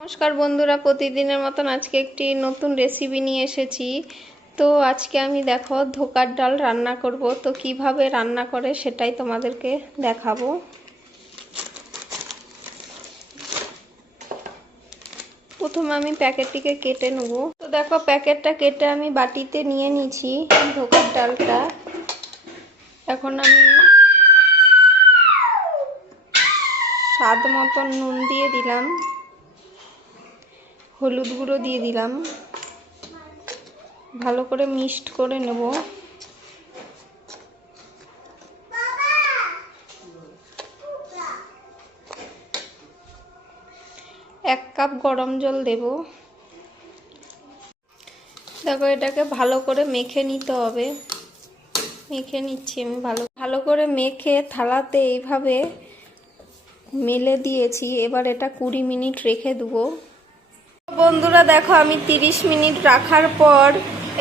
নমস্কার বন্ধুরা, প্রতিদিনের মতন আজকে একটি নতুন রেসিপি নিয়ে এসেছি। তো আজকে আমি দেখো ধোকার ডাল রান্না করব। তো কিভাবে রান্না করে সেটাই তোমাদেরকে দেখাবো। প্রথমে আমি প্যাকেটটিকে কেটে নেব। তো দেখো প্যাকেটটা কেটে আমি বাটিতে নিয়ে নিয়েছি ধোকার ডালটা। এখন আমি স্বাদ মতন নুন দিয়ে দিলাম, হলুদ গুঁড়ো দিয়ে দিলাম, ভালো করে মিক্সড করে নেব। এক কাপ গরম জল দেব। দেখো এটাকে ভালো করে মেখে নিতে হবে। মেখে নিচ্ছি আমি ভালো করে মেখে থালাতে এইভাবে মেলে দিয়েছি। এবার এটা 20 মিনিট রেখে দেবো। বন্ধুরা দেখো আমি 30 মিনিট রাখার পর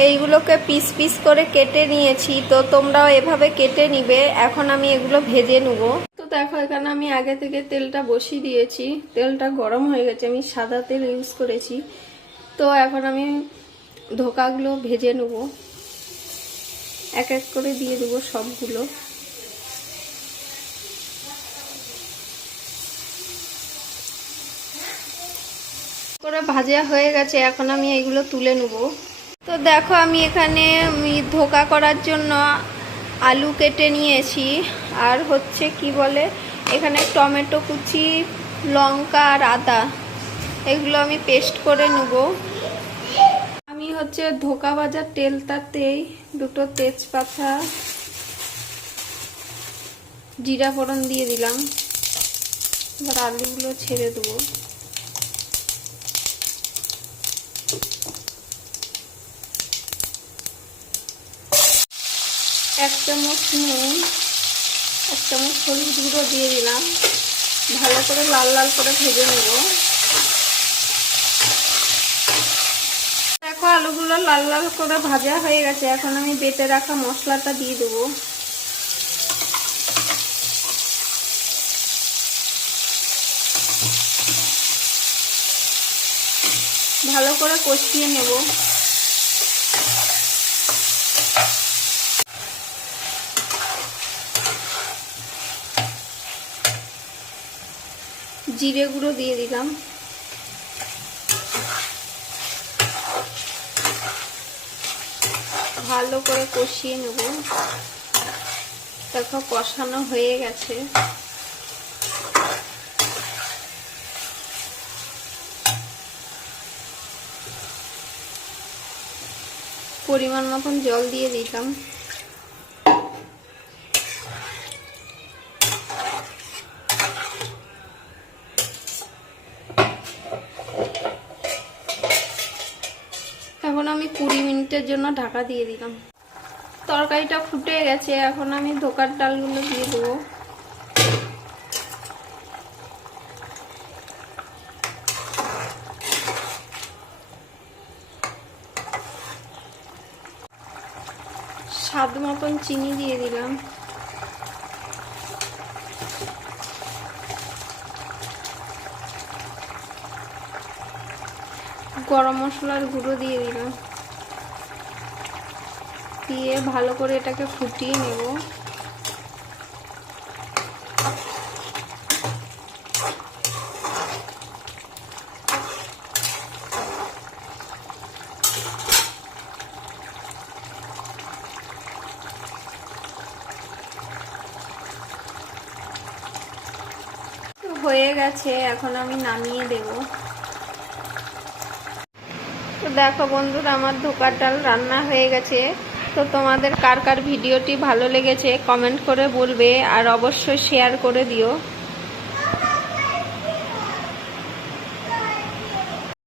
এইগুলোকে পিস পিস করে কেটে নিয়েছি। তো তোমরাও এভাবে কেটে নিবে। এখন আমি এগুলো ভেজে নেব। তো দেখো এখানে আমি আগে থেকে তেলটা বসিয়ে দিয়েছি। তেলটা গরম হয়ে গেছে, আমি সাদা তেল ইউজ করেছি। তো এখন আমি ধোকাগুলো ভেজে নেব। এক এক করে দিয়ে দেবো সবগুলো। করে ভাজা হয়ে গেছে, এখন আমি এগুলো তুলে নেব। তো দেখো আমি এখানে ধোকা করার জন্য আলু কেটে নিয়েছি, আর হচ্ছে কি বলে এখানে টমেটো কুচি, লঙ্কা আর আদা, এগুলো আমি পেস্ট করে নেব। আমি হচ্ছে ধোকা ভাজার তেলটাতেই দুটো তেজপাতা, জিরা ফোড়ন দিয়ে দিলাম। এবার আলুগুলো ছেড়ে দেবো। এক চামচ নুন, এক চামচ হলুদ গুঁড়ো দিয়ে দিলাম। ভালো করে লাল লাল করে ভেজে নেব। দেখো আলুগুলো লাল লাল করে ভাজা হয়ে গেছে। এখন আমি বেটে রাখা মশলাটা দিয়ে দেবো। ভালো করে কষিয়ে নেব। জিরে গুঁড়ো দিয়ে দিলাম। ভালো করে কষিয়ে নেব। দেখো কষানো হয়ে গেছে। পরিমাণ মতন জল দিয়ে দিলাম। এখন আমি 20 মিনিটের জন্য ঢাকা দিয়ে দিলাম। তরকারিটা ফুটে গেছে, এখন আমি ধোকার ডালগুলো দিয়ে দেবো। স্বাদ মতন চিনি দিয়ে দিলাম। গরম মশলার গুঁড়ো দিয়ে দিলাম। দিয়ে ভালো করে এটাকে ফুটিয়ে নেব। হয়ে গেছে, এখন আমি নামিয়ে দেব। তো দেখো বন্ধুরা আমার ধোকার ডাল রান্না হয়ে গেছে। তো তোমাদের কার কার ভিডিওটি ভালো লেগেছে কমেন্ট করে বলবে, আর অবশ্যই শেয়ার করে দিও।